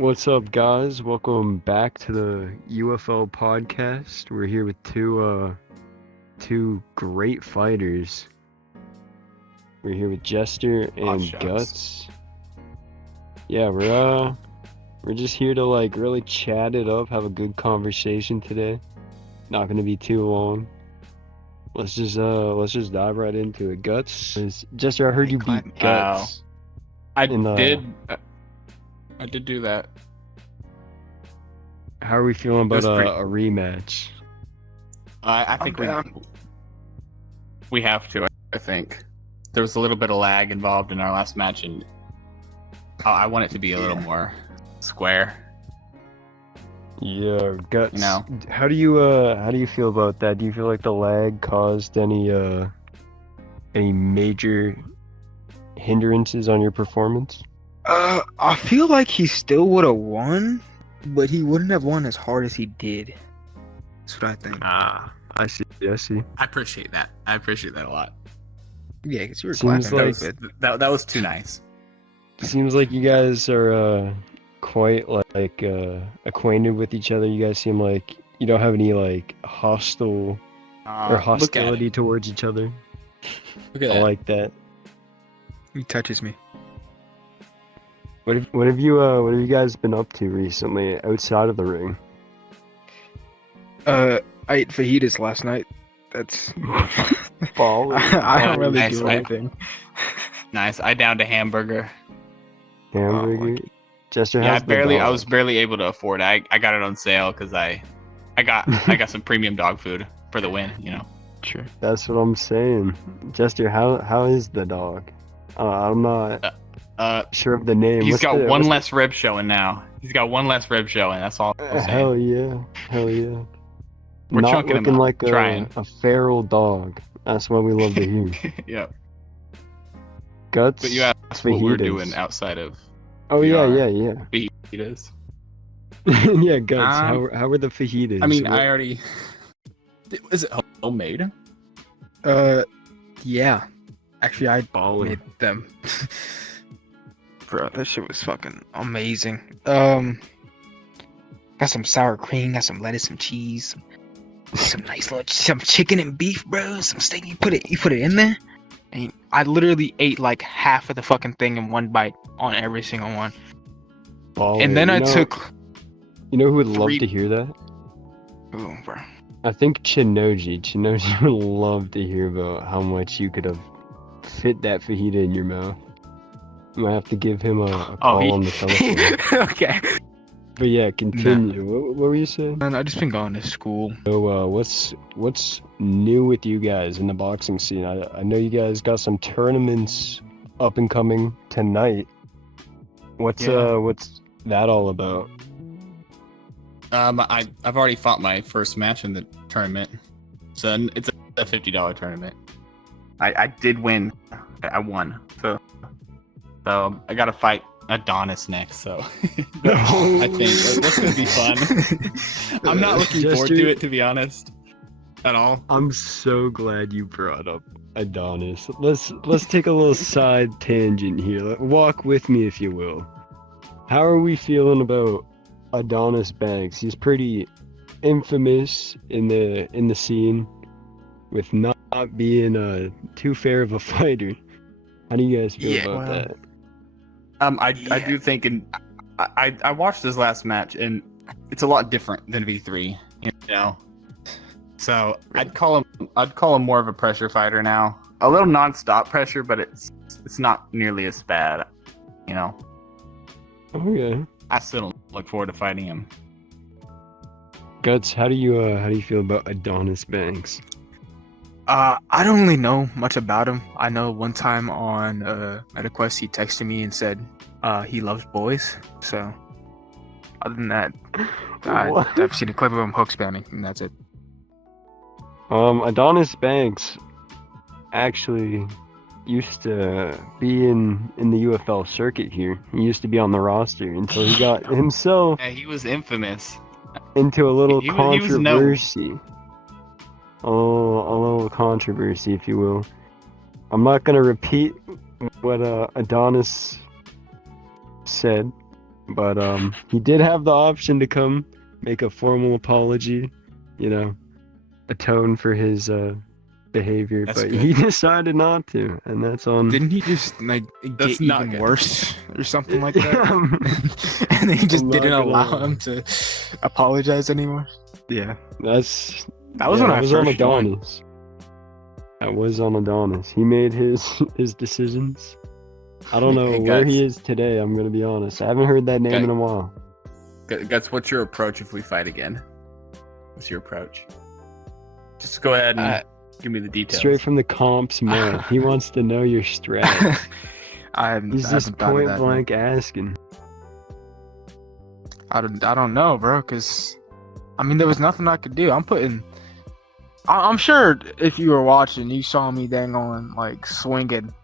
What's up, guys? Welcome back to the UFO podcast. We're here with two great fighters. We're here with Jester and Guts. Yeah, we're just here to really chat it up, have a good conversation today. Not gonna be too long. Let's just dive right into it. Guts, Jester, I heard you beat Guts. I did do that. How are we feeling about a rematch? I think we have to. I think there was a little bit of lag involved in our last match, and I want it to be a little more square. Yeah, Guts. You know, how do you feel about that? Do you feel like the lag caused any major hindrances on your performance? I feel like he still would have won, but he wouldn't have won as hard as he did. That's what I think. I see. I appreciate that. I appreciate that a lot. Yeah, because you were clapping. That was too nice. Seems like you guys are quite acquainted with each other. You guys seem like you don't have any hostile or hostility towards each other. Look at that. I like that. He touches me. What have you guys been up to recently outside of the ring? I ate fajitas last night. That's ball. I don't really do anything. Nice. I downed a hamburger. Hamburger. Jester, yeah, I was barely able to afford it. I got it on sale because I got some premium dog food for the win. You know. Sure. That's what I'm saying. Jester, how is the dog? I'm not. Sure of the name. He's got one less rib showing now. He's got one less rib showing. That's all I'm saying. Hell yeah. We're not chunking looking him like a feral dog. That's what we love to hear. Yeah. Guts. But you asked what we're doing outside of. Oh yeah. Fajitas. Yeah, Guts. How are the fajitas? I mean, I already. Is it homemade? Yeah. Actually, I made them. Bro, that shit was fucking amazing. Got some sour cream, got some lettuce, some cheese, some nice some chicken and beef, bro. Some steak. You put it in there. And I literally ate like half of the fucking thing in one bite on every single one. And then I took. You know who would love to hear that? Ooh, bro. I think Chinoji would love to hear about how much you could have fit that fajita in your mouth. I might have to give him a call on the telephone. Okay. But yeah, continue. No. What were you saying? Man, I just been going to school. So what's new with you guys in the boxing scene? I know you guys got some tournaments up and coming tonight. What's that all about? I've already fought my first match in the tournament. So it's a $50 tournament. I did win. I won. So I gotta fight Adonis next. So I think that's gonna be fun. I'm not looking forward to it, to be honest, at all. I'm so glad you brought up Adonis. Let's take a little side tangent here. Walk with me, if you will. How are we feeling about Adonis Banks? He's pretty infamous in the scene with not being too fair of a fighter. How do you guys feel about that? I do think, and I watched his last match, and it's a lot different than V3, you know. So I'd call him more of a pressure fighter now. A little non-stop pressure, but it's not nearly as bad, you know. Okay. I still don't look forward to fighting him. Guts, how do you feel about Adonis Banks? I don't really know much about him. I know one time on MetaQuest he texted me and said he loves boys. So other than that, I've seen a clip of him hook spamming, and that's it. Adonis Banks actually used to be in the UFL circuit here. He used to be on the roster until he got himself. Yeah, he was infamous. Into a little controversy. He was a little controversy, if you will. I'm not gonna repeat what Adonis said, but he did have the option to come make a formal apology, atone for his behaviir, That's but good. he decided not to, and that's on. Didn't he just That's get not even good. worse or something like that? And they just I'm not didn't gonna allow lie. him to apologize anymore. Yeah, That was when I was first on joined. Adonis. That was on Adonis. He made his decisions. I don't know Hey, where Guts. he is today. I'm gonna be honest. I haven't heard that name Okay. in a while. Guts, what's your approach if we fight again? What's your approach? Just go ahead and give me the details. Straight from the comps mouth. He wants to know your strat. He's I just haven't thought of point that, blank asking. I don't know, bro. Cause I mean, there was nothing I could do. I'm sure if you were watching, you saw me dang on like swinging.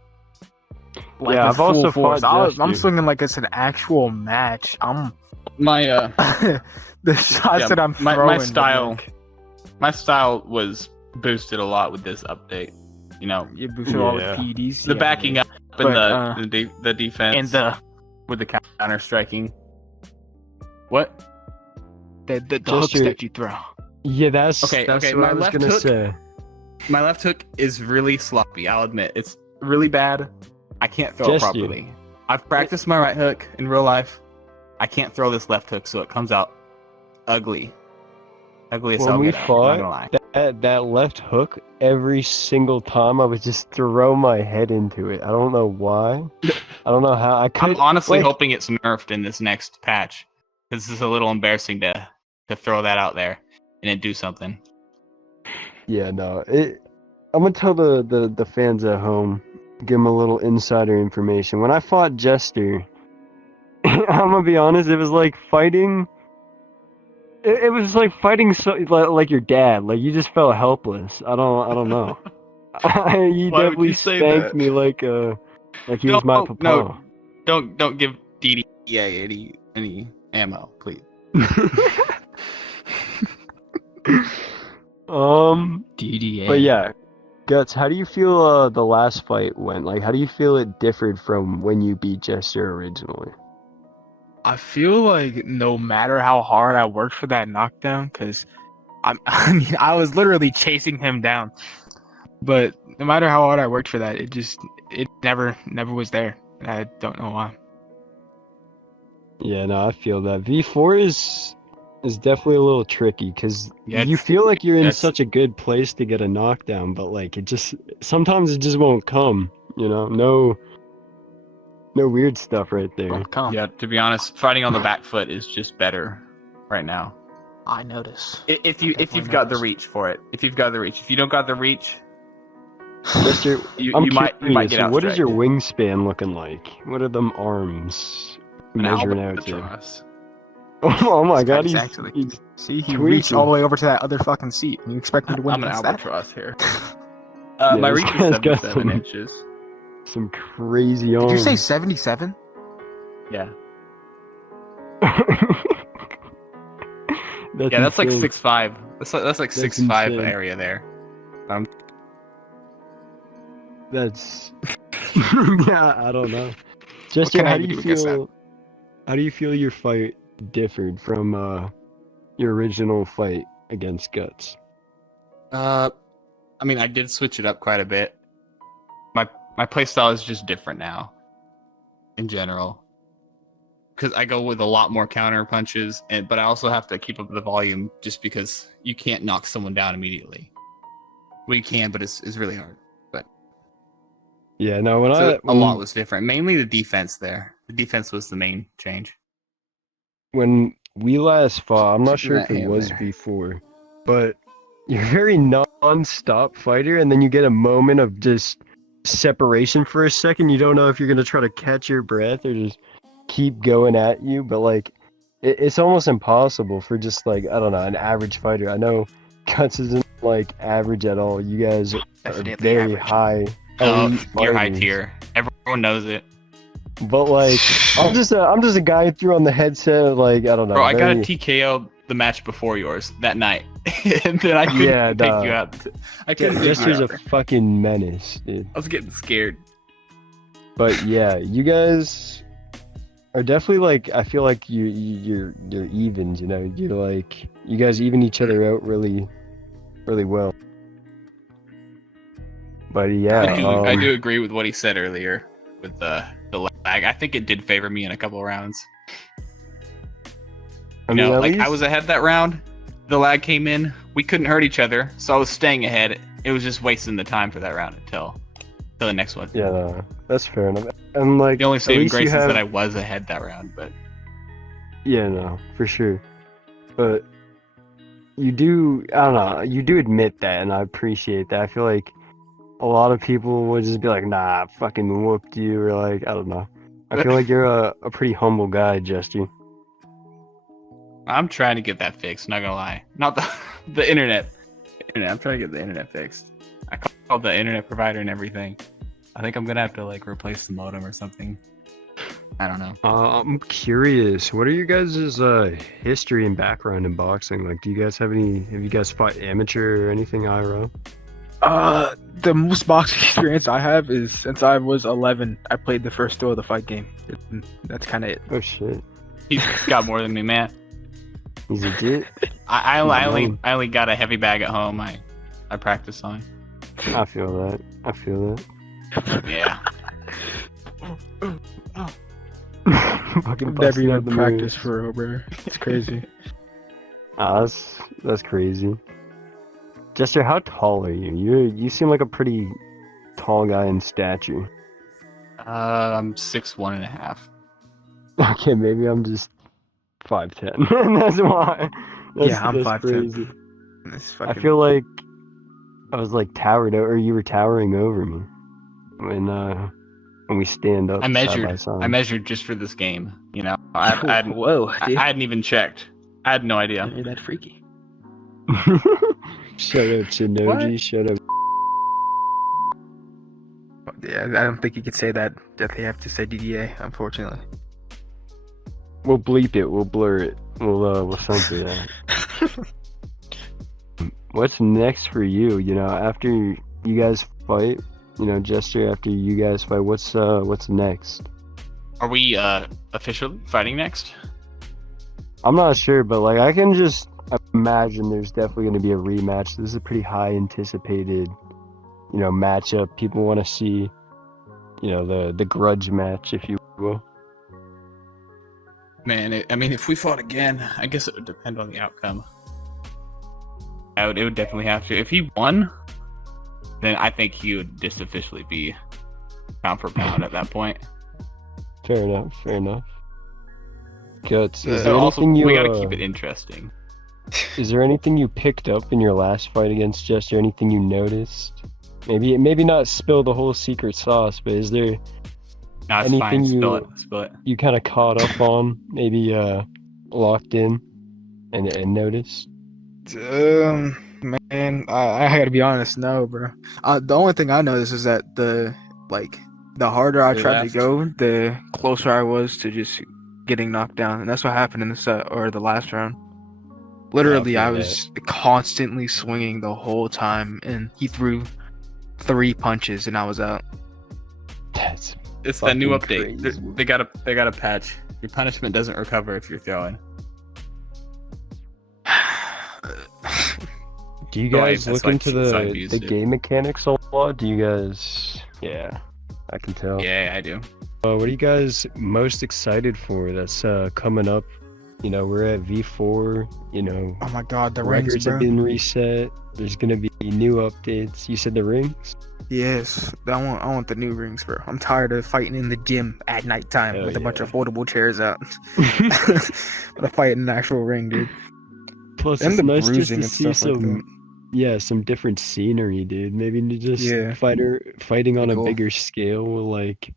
Like Yeah, with I've also full force. fought I'm Jester. swinging like it's an actual match. I'm My the shots Yeah, that I'm my throwing. style- like, my style was boosted a lot with this update. you boosted all the Yeah. PDs. The yeah, backing yeah. up and But, the defense and the with the counter striking. What? hooks Jester- that you throw. Yeah, that's Okay, what my I was left gonna hook- say. My left hook is really sloppy. I'll admit it's really bad. I can't throw it Jester. properly. I've practiced my right hook in real life. I can't throw this left hook, so it comes out ugly. Ugly as When hell. we get out, I'm not gonna fought, lie. that left hook, every single time I would just throw my head into it. I don't know why. I don't know how. I could. I'm honestly like, hoping it's nerfed in this next patch, because this is a little embarrassing to throw that out there and it do something. Yeah, no. I'm gonna tell the fans at home, give them a little insider information. When I fought Jester, I'm gonna be honest, it was like fighting. It was like fighting like your dad. Like you just felt helpless. I don't know. He Why would definitely you say spanked that? me like he was my papa. No, don't give DDA any ammo, please. DDA. But yeah, Guts, how do you feel the last fight went? Like, how do you feel it differed from when you beat Jester originally? I feel like no matter how hard I worked for that knockdown, because I mean, I was literally chasing him down. But no matter how hard I worked for that, it never was there. I don't know why. Yeah, no, I feel that. V4 is definitely a little tricky because Yeah, you feel like you're in that's- such a good place to get a knockdown, but like sometimes it just won't come. No weird stuff right there. Don't come. Yeah, to be honest, fighting on the back foot is just better right now. I notice. If Definitely you've got the noticed. reach for it, if you've got the reach, if you don't got the reach, Jester, you I'm might curious, get out. what is your wingspan looking like? What are them arms measuring out to? Oh my god, he's, Exactly. he's See, he tweaking. reached all the way over to that other fucking seat. And you expect me to win I'm an against that? albatross here. Yeah, My this reach is guy's got 77 some- inches. some crazy Did arms. you say 77? Yeah, That's yeah, that's like insane. 6'5". That's like 6'5" insane. area there. That's yeah, I don't know. Jester, can I how do even you do against that? feel? How do you feel your fight differed from your original fight against Guts? I mean, I did switch it up quite a bit. My playstyle is just different now, in general, because I go with a lot more counter punches, but I also have to keep up the volume just because you can't knock someone down immediately. Well, you can, but it's really hard. Yeah, no, when So I a lot was different. Mainly the defense there. The defense was the main change. when we last fought, I'm not sure if That it was hammer. before, but you're a very non-stop fighter, and then you get a moment of just separation for a second. You don't know if you're gonna try to catch your breath or just keep going at you, but like it's almost impossible for just like, I don't know, an average fighter. I know Guts isn't like average at all. You guys are Definitely very average. high. Oh, elite you're high fighters. tier. Everyone knows it. But like, I'm just a guy who threw on the headset. Like, I don't know. Bro, I got a very- TKO the match before yours that night, and then I couldn't Yeah, take nah. you out. I couldn't take you Jester's a out. fucking menace, dude. I was getting scared. But yeah, you guys are definitely like, I feel like you're evens. You know, you're like, you guys even each other out really well. But yeah, I do agree with what he said earlier with the lag. I think it did favor me in a couple of rounds. I mean, like least... I was ahead that round. The lag came in. We couldn't hurt each other, so I was staying ahead. It was just wasting the time for that round until the next one. Yeah, no, that's fair enough. And like, the only saving grace have... is that I was ahead that round, but yeah, no, for sure. But you do, I don't know, you do admit that, and I appreciate that. I feel like a lot of people would just be like, nah, I fucking whooped you, or like, I don't know. I feel like you're a pretty humble guy, Jester. I'm trying to get that fixed, not gonna lie. Not the internet. I'm trying to get the internet fixed. I called the internet provider and everything. I think I'm gonna have to like replace the modem or something. I don't know. I'm curious. What are your guys' history and background in boxing? Like, do you guys have you guys fought amateur or anything IRL? The most boxing experience I have is since I was 11. I played the first throw of the fight game. That's kind of it. Oh shit. He's got more than me, man. He's legit. I only got a heavy bag at home. I practice on. I feel that. Yeah. Fucking Never even the practice moves. for over. It's crazy. That's crazy. Jester, how tall are you? You seem like a pretty tall guy in stature. I'm 6'1.5". Okay, maybe I'm just 5'10". That's why. I'm that's 5'10". crazy. I feel like I was like or you were towering over me when we stand up. I measured. Side by side. I measured just for this game. You know, I hadn't even checked. I had no idea. You're that freaky. Shut up, Chinoji. Shut up. Yeah, I don't think you could say that. Definitely have to say DDA, unfortunately. We'll bleep it. We'll blur it. We'll censor that. What's next for you? You know, after you guys fight, you know, Jester. After you guys fight, what's next? Are we officially fighting next? I'm not sure, but like I can just imagine there's definitely going to be a rematch. This is a pretty high anticipated, you know, matchup. People want to see, you know, the grudge match, if you will. Man, I mean, if we fought again, I guess it would depend on the outcome. It would definitely have to. If he won, then I think he would just officially be pound for pound at that point. Fair enough. Guts. Also, we gotta keep it interesting. Is there anything you picked up in your last fight against Jester? Anything you noticed? Maybe not spill the whole secret sauce, but is there anything Spill it. you kind of caught up on? Maybe locked in and noticed? Man, I gotta be honest, no, bro. The only thing I noticed is that the harder I tried to go, the closer I was to just getting knocked down, and that's what happened in the set or the last round. Literally, I was constantly swinging the whole time, and he threw 3 punches, and I was out. It's that new update. They got a patch. Your punishment doesn't recover if you're throwing. Do you guys look into the game mechanics a lot? Do you guys? Yeah, I can tell. Yeah, I do. What are you guys most excited for that's coming up? You know, we're at V4, you know. Oh my god, the records rings, bro. have been reset. There's gonna be new updates. You said the rings? Yes, I want the new rings, bro. I'm tired of fighting in the gym at nighttime with a bunch of foldable chairs out. But I fight in an actual ring, dude. Plus, and it's the nice just bruising to and see stuff like that. some different scenery, dude. Maybe just fighting on a bigger scale will like.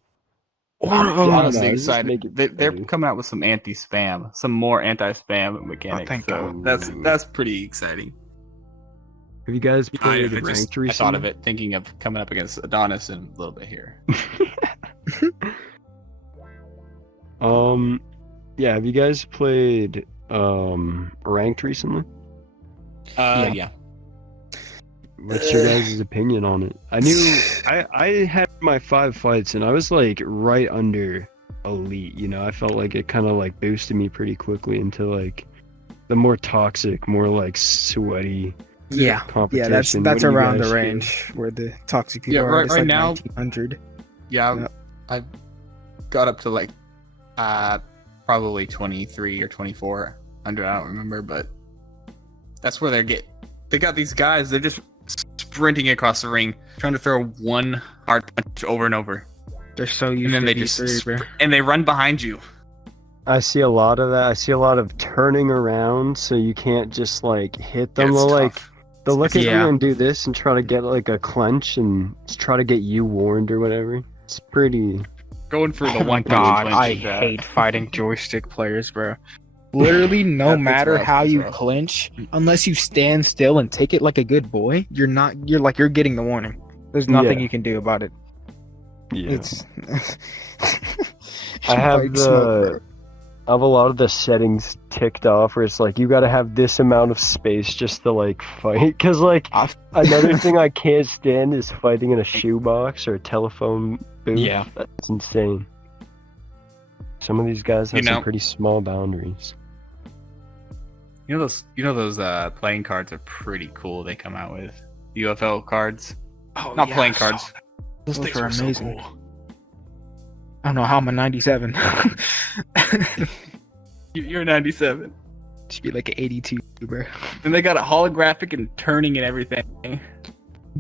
I'm honestly excited. They're coming out with some anti-spam, some more anti-spam mechanics. That's pretty exciting. Have you guys played ranked recently? I thought of it thinking of coming up against Adonis in a little bit here. Yeah. Have you guys played ranked recently? Yeah. What's your guys' opinion on it? I had my 5 fights and I was like right under elite. You know, I felt like it kind of like boosted me pretty quickly into like the more toxic, more like sweaty Yeah, competition. that's What do you around the guys range where the toxic people Yeah, are. right- It's right like now- 1900. Yeah, Yeah. I got up to like probably 23 or 2400. I don't remember, but that's where they got these guys. They're just sprinting across the ring, trying to throw one hard punch over and over, They're so used and then to they these just three, bro. and they run behind you. I see a lot of that. I see a lot of turning around, so you can't just like hit them. It's They'll like tough. they'll look at Yeah. you and do this and try to get like a clench and try to get you warned or whatever. It's pretty. Going for the Oh my one god, punch I is that. hate fighting joystick players, bro. Literally, no That's matter rough, how that's you rough. clinch, unless you stand still and take it like a good boy, you're getting the warning. There's nothing Yeah. you can do about it. Yeah. It's I have Fight smoke, I have a lot of the settings ticked off where it's like you got to have this amount of space just to like fight. Because like I've- another thing I can't stand is fighting in a shoebox or a telephone booth. Yeah. That's insane. Some of these guys have You know- some pretty small boundaries. You know those playing cards are pretty cool. They come out with UFL cards, Oh, not yeah, playing I saw cards. that. Those things were are so amazing. cool. I don't know how I'm a 97. You're 97. Should be like an 82, bro. Then they got a holographic and turning and everything.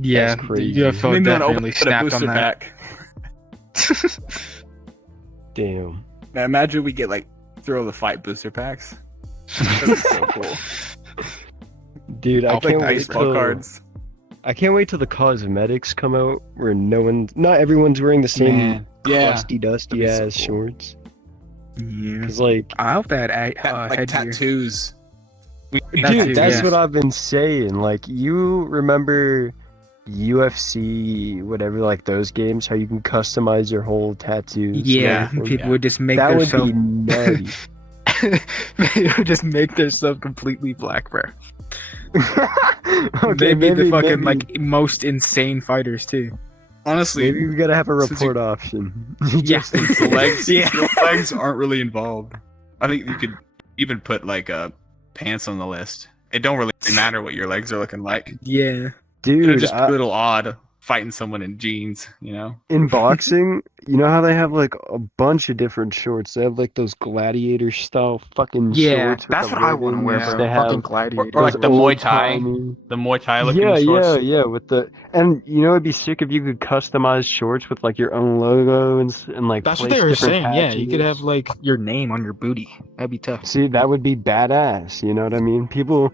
Yeah, That's crazy. the UFO Then they're gonna definitely open a snapped on booster that. pack. Damn. Now imagine we get like Thrill of the Fight booster packs. That's so cool. Dude, I I'll can't pick wait baseball till cards. I can't wait till the cosmetics come out where not everyone's wearing the same Man, yeah. crusty, dusty That'd be ass so cool. shorts. Yeah. Cause like, I hope that Like headgear. tattoos. That dude, too, that's yeah. what I've been saying. Like, you remember UFC, whatever, like those games, how you can customize your whole tattoos. and Yeah, everything? people Yeah. would just make That their would self. be nutty. They would just make their stuff completely black, bro. Okay, They'd be the maybe- fucking maybe- like most insane fighters too. Honestly, Maybe we gotta have a Since you- report option. Yeah. the legs, Yeah. the legs aren't really involved. I think you could even put like pants on the list. It don't really matter what your legs are looking like. Yeah. It'll Dude, just be a little odd fighting someone in jeans, you know? in boxing, you know how they have like a bunch of different shorts? They have like those gladiator style fucking Yeah, shorts. with that's the what I want to ribbons. wear, Yeah. bro. They have Fucking gladiator. Or like those the Muay Thai, old-timey- the Muay Thai looking Yeah, shorts. yeah, with the and you know it'd be sick if you could customize shorts with like your own logo and like That's what place they were different saying. Yeah, you could patches. have like your name on your booty. That'd be tough. See, that would be badass. You know what I mean? People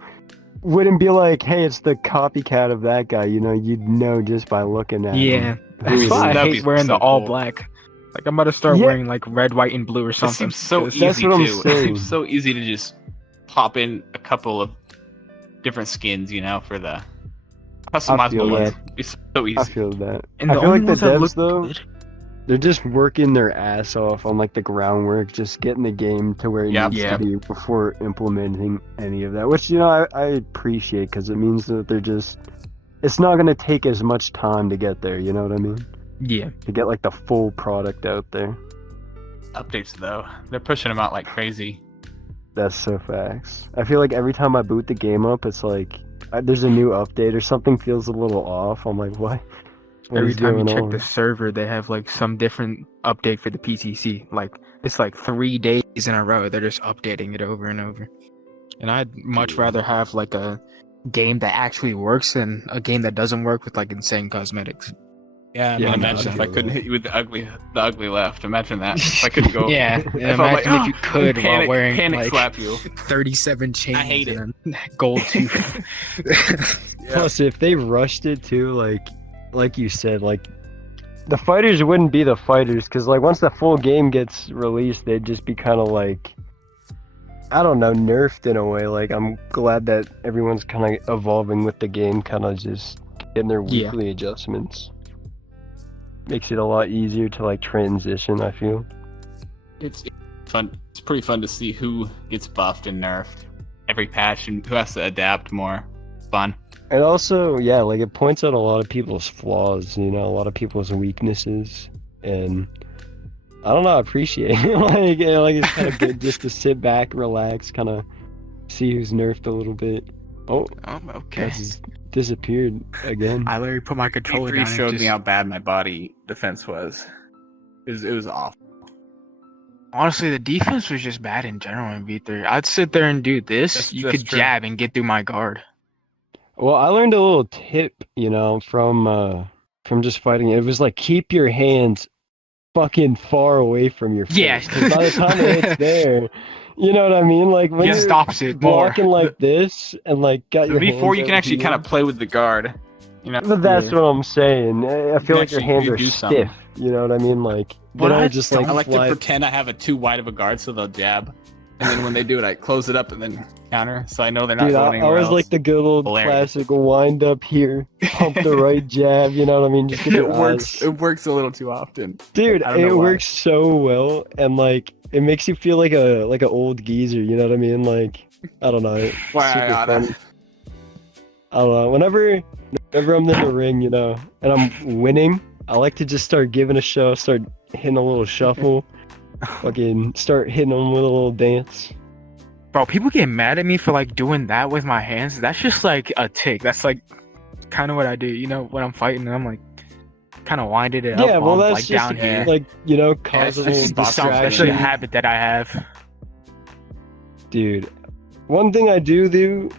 wouldn't be like, "Hey, it's the copycat of that guy." You know, you'd know just by looking at him. Yeah, that's Dude, why I that'd hate be wearing so the all cool. black. Like I'm about to start Yeah. wearing like red, white, and blue or It something. seems so 'cause- easy That's what I'm too. It saying. seems so easy to just pop in a couple of different skins, you know, for the feel customizable ones. that. It's so easy. I feel that. And I the feel only like ones the that devs look though, good. they're just working their ass off on like the groundwork, just getting the game to where it Yep. needs Yeah. to be before implementing any of that. Which I appreciate because it means that they're just. It's not gonna take as much time to get there. You know what I mean? Yeah, To get like the full product out there. Updates though, they're pushing them out like crazy. That's so facts. I feel like every time I boot the game up, it's like there's a new update or something feels a little off. I'm like, what? What every is time you going check on? the server, they have like some different update for the PTC. Like it's like 3 days in a row. They're just updating it over and over. And I'd much Dude. rather have like a game that actually works than a game that doesn't work with like insane cosmetics. Yeah, I Yeah, mean, no, imagine I if I feel couldn't that. hit you with the ugly left. Imagine that. If I couldn't go. Yeah, and If I'm like, imagine if you could while panic, wearing panic like slap you. 37 chains hate it. and a gold tooth. Plus, if they rushed it too, like you said, like the fighters wouldn't be the fighters because like once the full game gets released, they'd just be kind of like, I don't know, nerfed in a way. Like I'm glad that everyone's kind of evolving with the game, kind of just getting their Yeah. weekly adjustments. Makes it a lot easier to like transition. I feel. It's fun. It's pretty fun to see who gets buffed and nerfed every patch and who has to adapt more. Fun. And also, yeah, like it points out a lot of people's flaws, you know, a lot of people's weaknesses. And I don't know, I appreciate it. Like it's kind of good just to sit back, relax, kind of see who's nerfed a little bit. Oh, Okay. that's just disappeared again. I literally put my controller down. V3 showed me how bad my body defense was. It was awful. Honestly, the defense was just bad in general in V3. I'd sit there and do this. That's You could true. jab and get through my guard. Well, I learned a little tip, from just fighting. It was like keep your hands fucking far away from your face. Yeah. 'Cause by the time it's there, you know what I mean? Like when It you're stops it more. blocking like this and like got The your V4 hands you can over actually here. kind of play with the guard. You know. But that's what I'm saying. I feel like your actually hands are do something. stiff. You know what I mean? Like they What I don't just like I like fly. to pretend I have it too wide of a guard so they'll jab. And then when they do it, I close it up and then counter, so I know they're not Dude, going I anywhere was else. like the good old Hilarious. classic wind up here, pump the right jab. You know what I mean? Just get It your works. eyes. It works a little too often. Dude, I don't know it why. works so well, and like it makes you feel like an old geezer. You know what I mean? Like I don't know. It's Why super I fun. I don't know. Whenever I'm in the ring, and I'm winning, I like to just start giving a show, start hitting a little shuffle, fucking start hitting them with a little dance. Bro, people get mad at me for like doing that with my hands. That's just like a tick. That's like kind of what I do. When I'm fighting, and I'm like kind of winded it up. Yeah, well, while I'm, that's like just down here. like cause a it's little just That's a distraction. habit that I have. Dude, one thing I do.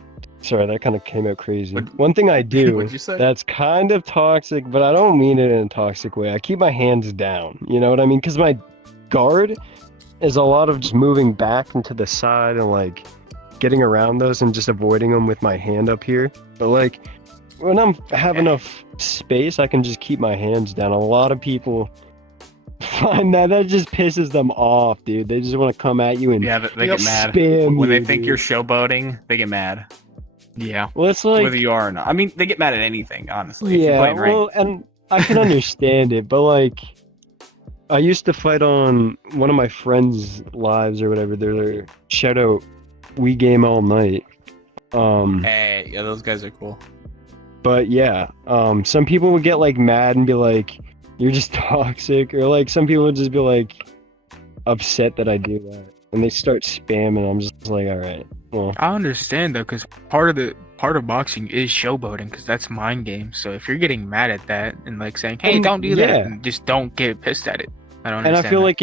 Sorry, that kind of came out crazy. What- One thing I do What'd you say? that's kind of toxic, but I don't mean it in a toxic way. I keep my hands down. You know what I mean? Because my guard is a lot of just moving back and to the side and like getting around those and just avoiding them with my hand up here. But like when I'm have enough space, I can just keep my hands down. A lot of people find that just pisses them off, dude. They just want to come at you and Yeah, they get mad. spam When you, they think dude. you're showboating, they get mad. Yeah. Well, it's like Whether you are or not. I mean, they get mad at anything, honestly. If you're yeah, playing well, ranked. and I can understand it, but like, I used to fight on one of my friends' lives or whatever. Their shout out, we game all night. Hey, yeah, those guys are cool. But yeah, some people would get like mad and be like, "You're just toxic," or like some people would just be like upset that I do that, and they start spamming. I'm just like, all right, well, I understand though, because part of boxing is showboating, because that's mind games. So if you're getting mad at that and like saying, "Hey, And, don't do yeah. that," and just don't get pissed at it. I don't and understand. I feel that. like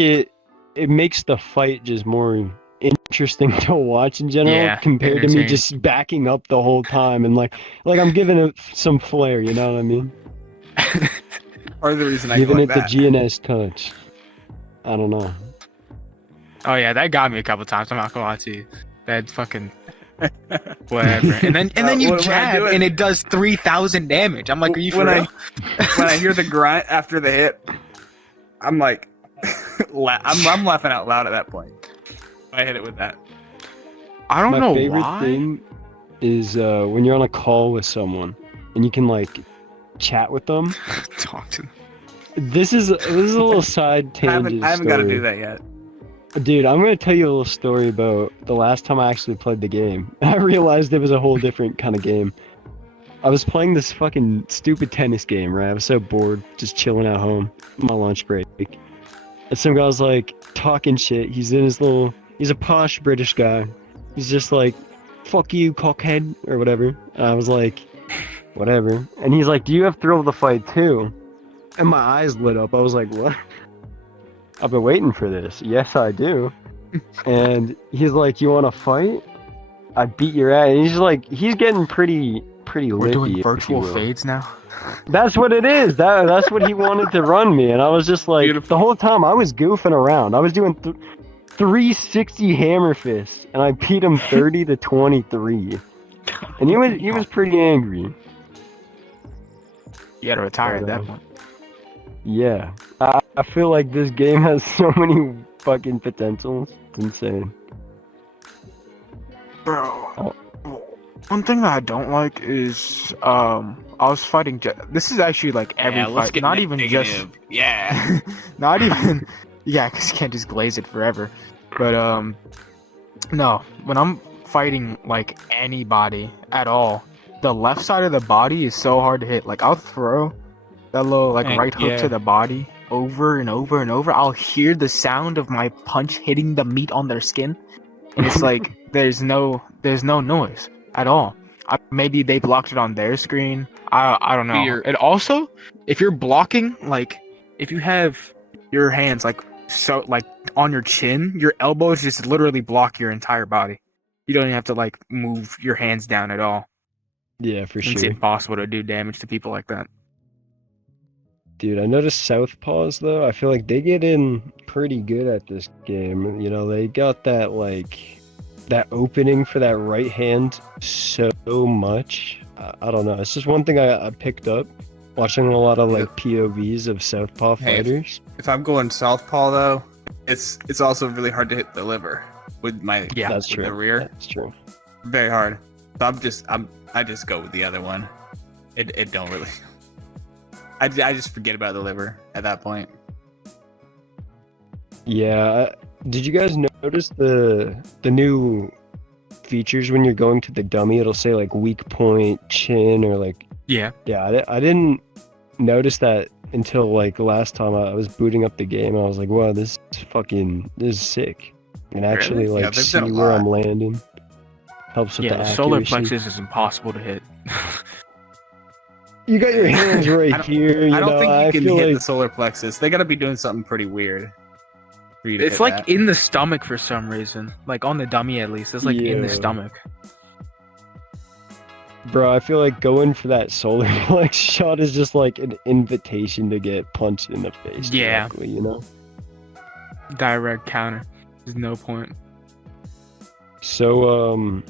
it makes the fight just more interesting to watch in general Yeah, compared to me entertaining. just backing up the whole time and like I'm giving it some flair, you know what I mean? Part of the reason I Giving like it that. the GNS touch. I don't know. Oh yeah, that got me a couple times. I'm not gonna lie to you. That fucking whatever. And then you when I jab do it- and it does 3,000 damage. I'm like, are you for when real? when I hear the grunt after the hit, I'm like, I'm laughing out loud at that point. I hit it with that. I don't My know favorite why. thing is when you're on a call with someone and you can like chat with them. Talk to them. This is a little side I tangent. haven't got to story. do that yet. Dude, I'm gonna tell you a little story about the last time I actually played the game. I realized it was a whole different kind of game. I was playing this fucking stupid tennis game, right? I was so bored, just chilling at home, on my lunch break. And some guy was like talking shit. He's a posh British guy. He's just like, fuck you, cockhead, or whatever. And I was like, whatever. And he's like, do you have Thrill of the Fight too? And my eyes lit up. I was like, what? I've been waiting for this. Yes, I do. And he's like, you want to fight? I beat your ass. And he's like, he's getting pretty We're lippy, doing if you virtual will. fades now. That's what it is. That's what he wanted to run me. And I was just like, Beautiful. the whole time I was goofing around. I was doing 360 hammer fists, and I beat him 30 to 23. And he was pretty angry. You gotta retire at that point. Yeah, I feel like this game has so many fucking potentials. It's insane. Bro, one thing that I don't like is I was fighting. This is actually like every fight, not even just yeah. not even yeah, because you can't just glaze it forever. But no, when I'm fighting like anybody at all, the left side of the body is so hard to hit. Like I'll throw that little like right hook yeah. to the body, over and over and over, I'll hear the sound of my punch hitting the meat on their skin, and it's like there's no noise at all. Maybe they blocked it on their screen. I don't know. And also, if you're blocking, like if you have your hands like on your chin, your elbows just literally block your entire body. You don't even have to like move your hands down at all. Yeah, for sure. It's impossible to do damage to people like that. Dude, I noticed Southpaws though. I feel like they get in pretty good at this game. You know, they got that that opening for that right hand so much. I don't know. It's just one thing I picked up watching a lot of like POVs of Southpaw fighters. If I'm going Southpaw though, it's also really hard to hit the liver with my that's true. The rear. That's true. Very hard. So I just go with the other one. It don't really. I just forget about the liver at that point. Yeah. Did you guys notice the new features when you're going to the dummy? It'll say like weak point, chin, or like yeah. I didn't notice that until like last time I was booting up the game. I was like, wow, this is sick. And actually like see where I'm landing. Helps with the accuracy. Solar plexus is impossible to hit. You got your hands right here. I don't think you can hit the solar plexus. They gotta be doing something pretty weird. It's like in the stomach for some reason. Like on the dummy at least. It's like in the stomach. Bro, I feel like going for that solar flex shot is just like an invitation to get punched in the face. Yeah. Directly, you know? Direct counter. There's no point. So,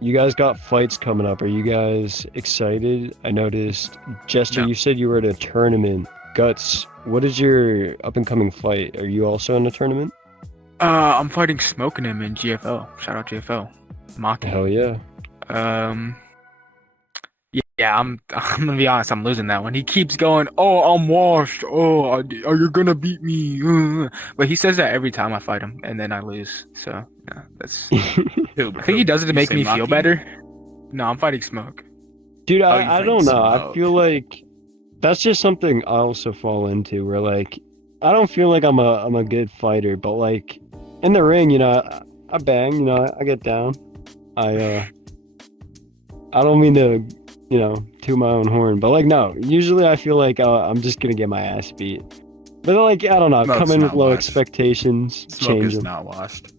you guys got fights coming up. Are you guys excited? I noticed, Jester, you said you were at a tournament. Guts, what is your up-and-coming fight? Are you also in a tournament? I'm fighting Smoking him in GFL. Shout out GFL. Maki. Hell yeah. Yeah, I'm gonna be honest, I'm losing that one. He keeps going, oh, I'm washed. Oh, are you gonna beat me? But he says that every time I fight him, and then I lose. So, yeah, that's... I think he does it to make me feel better. No, I'm fighting Smoke. Dude, I don't know. I feel like that's just something I also fall into, where, like, I don't feel like I'm a good fighter, but, like, in the ring, you know, I bang, you know, I get down. I don't mean to... you know, to my own horn, but like no, usually I feel like I'm just gonna get my ass beat. But like I don't know, come in with low expectations, change them. Not washed.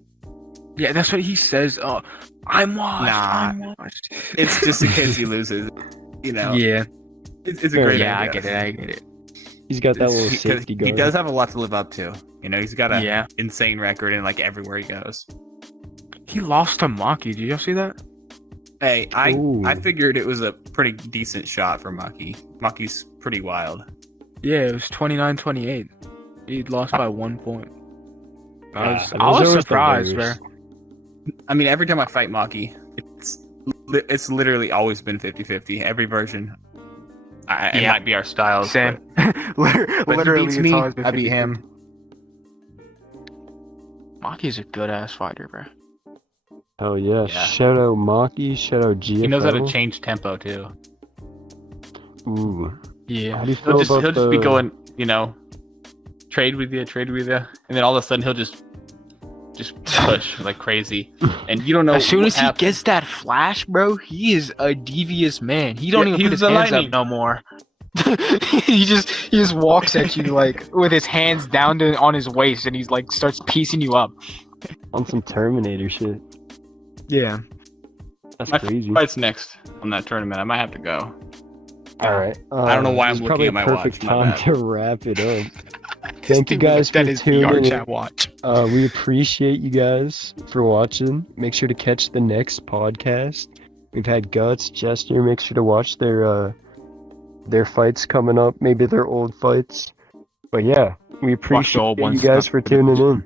Yeah, that's what he says. Oh, I'm washed. I'm washed. It's just in case he loses, you know. Yeah, it's a great. Yeah, I get it. He's got that little safety guard. He does have a lot to live up to. You know, he's got a insane record in like everywhere he goes. He lost to Maki. Did y'all see that? Hey, I figured it was a pretty decent shot for Maki. Maki's pretty wild. Yeah, it was 29-28. He lost by 1 point. I was surprised, bro. I mean, every time I fight Maki, it's literally always been 50-50. Every version. It might be our styles. Same. But Literally, he beats me, I beat him. Maki's a good-ass fighter, bro. Oh yeah. Shout out Maki, shout out GFL. He knows how to change tempo too. Ooh. Yeah. How do you feel he'll just be going, you know, trade with you, and then all of a sudden he'll just push like crazy, and you don't know. As soon as he gets that flash, bro, he is a devious man. He don't even put his hands up no more. he just walks at you like with his hands down on his waist, and he's like starts piecing you up on some Terminator shit. Yeah, that's crazy. Fight's next on that tournament. I might have to go. All right. I don't know why I'm looking at my watch. Perfect time to wrap it up. Thank you guys for tuning in. VRChat watch. We appreciate you guys for watching. Make sure to catch the next podcast. We've had Guts, Jester. Make sure to watch their fights coming up. Maybe their old fights. But yeah, we appreciate you guys for tuning in.